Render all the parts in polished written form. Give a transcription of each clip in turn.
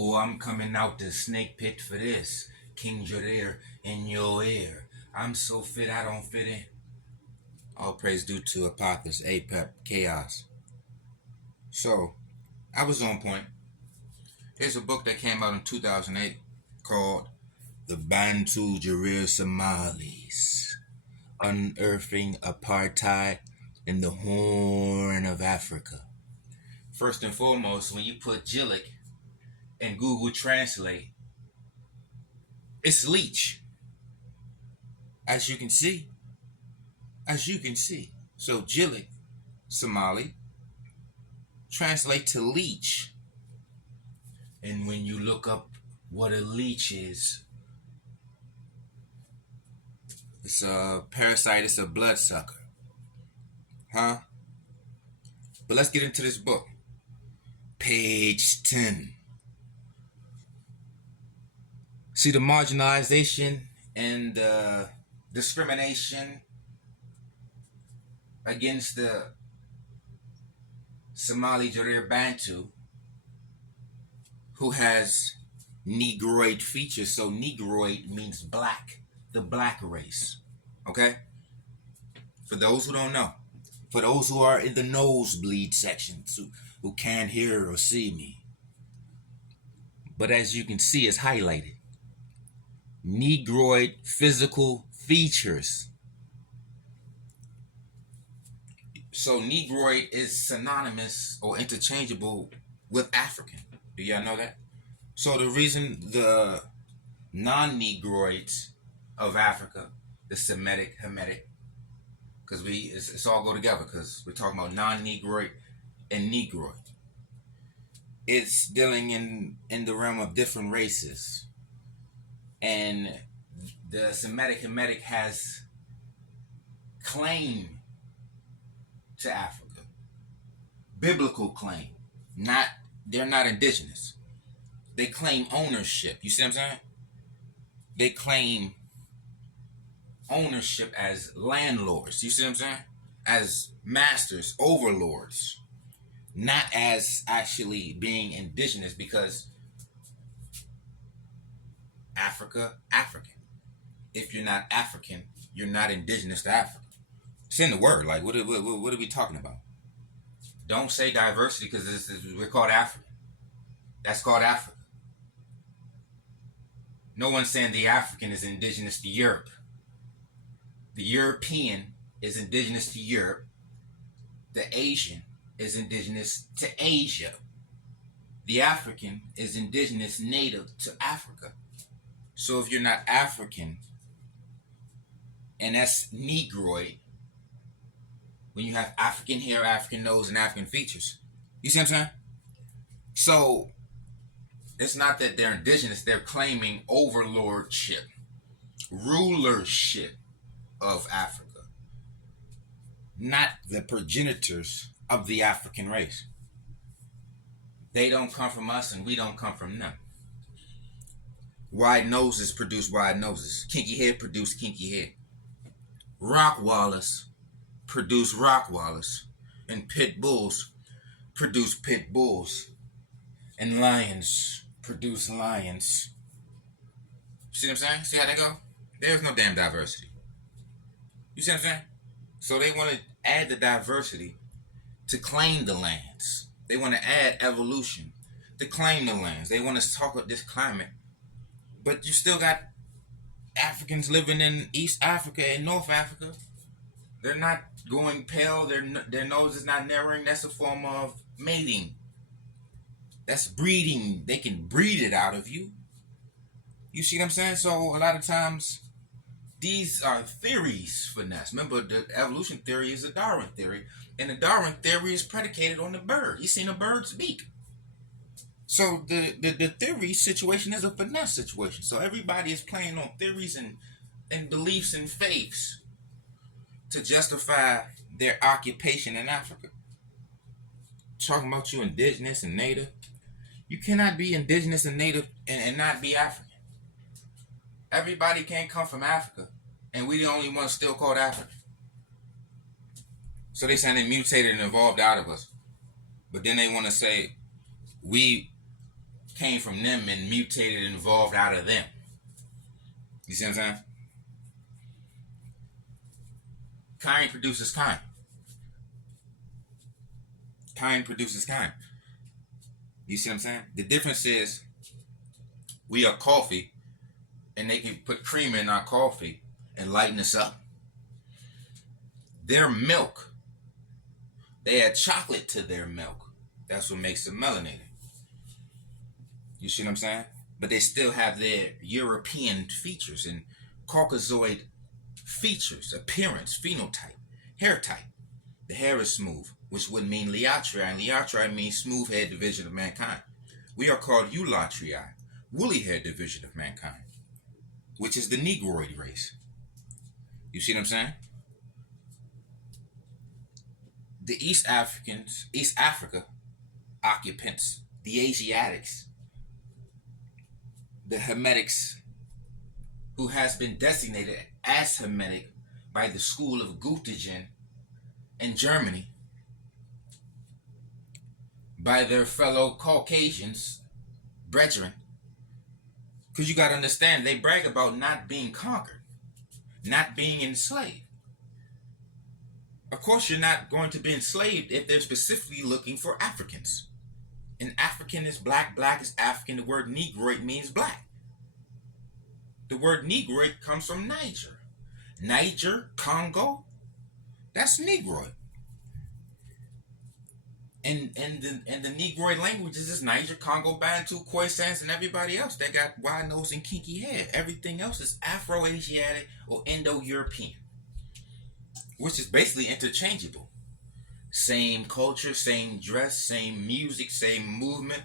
Oh, I'm coming out the snake pit for this. King Jareer in your ear. I'm so fit I don't fit in. All praise due to Apophis, Apep, Chaos. So, I was on point. Here's a book that came out in 2008 called The Bantu Jareer Somalis, Unearthing Apartheid in the Horn of Africa. First and foremost, when you put Jileec in Google Translate, it's leech. As you can see. So Jileec, Somali, translate to leech. And when you look up what a leech is, it's a parasite, it's a bloodsucker. Huh? But let's get into this book. Page 10. See the marginalization and the discrimination against the Somali Jareer Bantu who has Negroid features. So Negroid means black, the black race. Okay? For those who don't know, for those who are in the nosebleed section, who can't hear or see me. But as you can see, it's highlighted. Negroid physical features. So Negroid is synonymous or interchangeable with African. Do y'all know that? So the reason the non-Negroids of Africa, the Semitic, Hamite, because it's all go together because we're talking about non-Negroid and Negroid. It's dealing in the realm of different races. And the Semitic Hamitic has claim to Africa. Biblical claim. They're not indigenous. They claim ownership. You see what I'm saying? They claim ownership as landlords. You see what I'm saying? As masters, overlords. Not as actually being indigenous, because African. If you're not African, you're not indigenous to Africa. It's in the word. Like, what are we talking about? Don't say diversity because we're called African. That's called Africa. No one's saying the African is indigenous to Europe. The European is indigenous to Europe. The Asian is indigenous to Asia. The African is indigenous, native to Africa. So if you're not African, and that's Negroid, when you have African hair, African nose, and African features. You see what I'm saying? So it's not that they're indigenous, they're claiming overlordship, rulership of Africa, not the progenitors of the African race. They don't come from us and we don't come from them. Wide noses produce wide noses. Kinky head produce kinky head. Rock wallers produce rock wallers. And pit bulls produce pit bulls. And lions produce lions. See what I'm saying? See how they go? There's no damn diversity. You see what I'm saying? So they want to add the diversity to claim the lands. They want to add evolution to claim the lands. They want to talk about this climate. But you still got Africans living in East Africa and North Africa. They're not going pale. Their nose is not narrowing. That's a form of mating. That's breeding. They can breed it out of you. You see what I'm saying? So a lot of times, these are theories, finesse. Remember, the evolution theory is a Darwin theory. And the Darwin theory is predicated on the bird. You seen a bird's beak. So the theory situation is a finesse situation. So everybody is playing on theories and beliefs and faiths to justify their occupation in Africa. Talking about you indigenous and native. You cannot be indigenous and native and not be African. Everybody can't come from Africa. And we the only ones still called African. So they saying they mutated and evolved out of us. But then they want to say we came from them and mutated and evolved out of them. You see what I'm saying? Kind produces kind. Kind produces kind. You see what I'm saying? The difference is we are coffee and they can put cream in our coffee and lighten us up. Their milk, they add chocolate to their milk. That's what makes them melanated. You see what I'm saying? But they still have their European features and Caucasoid features, appearance, phenotype, hair type. The hair is smooth, which would mean Liatri, and Liatri means smooth haired division of mankind. We are called Eulatrii, woolly haired division of mankind, which is the Negroid race. You see what I'm saying? The East Africa occupants, the Asiatics, the Hamitics, who has been designated as Hamitic by the school of Göttingen in Germany, by their fellow Caucasians, brethren. Because you got to understand, they brag about not being conquered, not being enslaved. Of course, you're not going to be enslaved if they're specifically looking for Africans. And African is black, black is African. The word Negroid means black. The word Negroid comes from Niger. Niger, Congo, that's Negroid. And the Negroid languages is Niger, Congo, Bantu, Khoisan, and everybody else that got wide nose and kinky hair. Everything else is Afro-asiatic or Indo-European, which is basically interchangeable. Same culture, same dress, same music, same movement,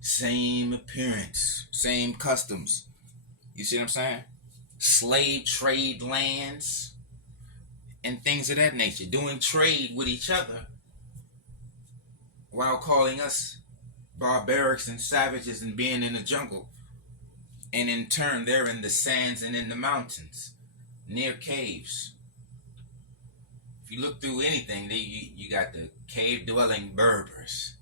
same appearance, same customs. You see what I'm saying? Slave trade lands and things of that nature. Doing trade with each other while calling us barbarics and savages and being in the jungle. And in turn, they're in the sands and in the mountains, near caves. If you look through anything, you got the cave-dwelling Berbers,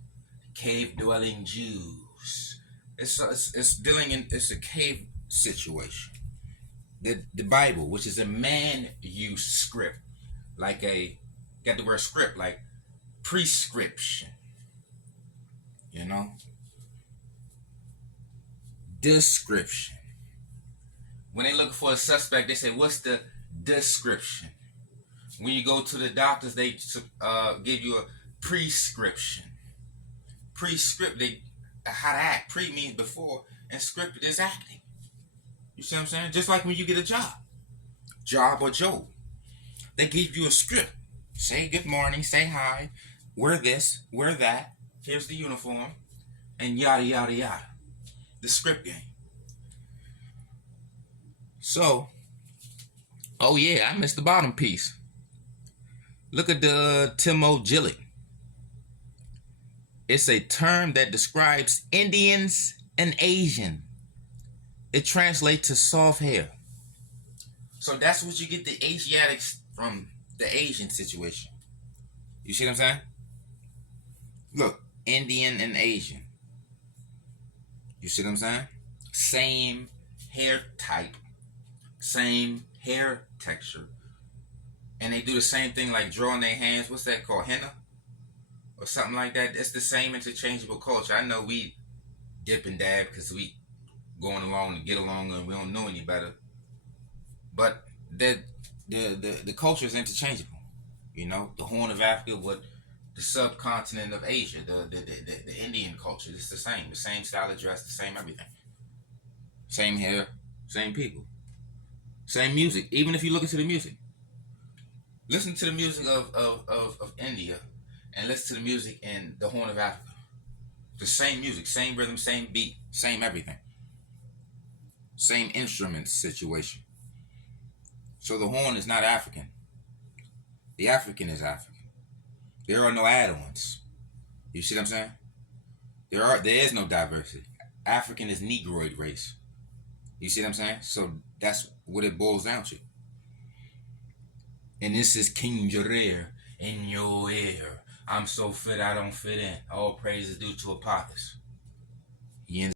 cave-dwelling Jews. It's a cave situation. The Bible, which is a manuscript, got the word script, like prescription. You know? Description. When they look for a suspect, they say, what's the description? When you go to the doctors, they give you a prescription. Prescript, how to act. Pre means before, and scripted is acting. You see what I'm saying? Just like when you get a job or job. They give you a script. Say good morning, say hi, wear this, wear that, here's the uniform, and yada, yada, yada. The script game. So, oh yeah, I missed the bottom piece. Look at the Timo Jileec. It's a term that describes Indians and Asian. It translates to soft hair. So that's what you get the Asiatics from the Asian situation. You see what I'm saying? Look, Indian and Asian. You see what I'm saying? Same hair type, same hair texture. And they do the same thing like drawing their hands. What's that called? Henna? Or something like that. It's the same interchangeable culture. I know we dip and dab because we going along to get along and we don't know any better. But the culture is interchangeable. You know, the Horn of Africa with the subcontinent of Asia, the Indian culture. It's the same style of dress, the same everything. Same hair, same people. Same music. Even if you look into the music. Listen to the music of India and listen to the music in the Horn of Africa. The same music, same rhythm, same beat, same everything. Same instruments situation. So the horn is not African. The African is African. There are no add-ons. You see what I'm saying? There is no diversity. African is Negroid race. You see what I'm saying? So that's what it boils down to. And this is King Jareer in your ear. I'm so fit I don't fit in. All praise is due to Apophis. Yin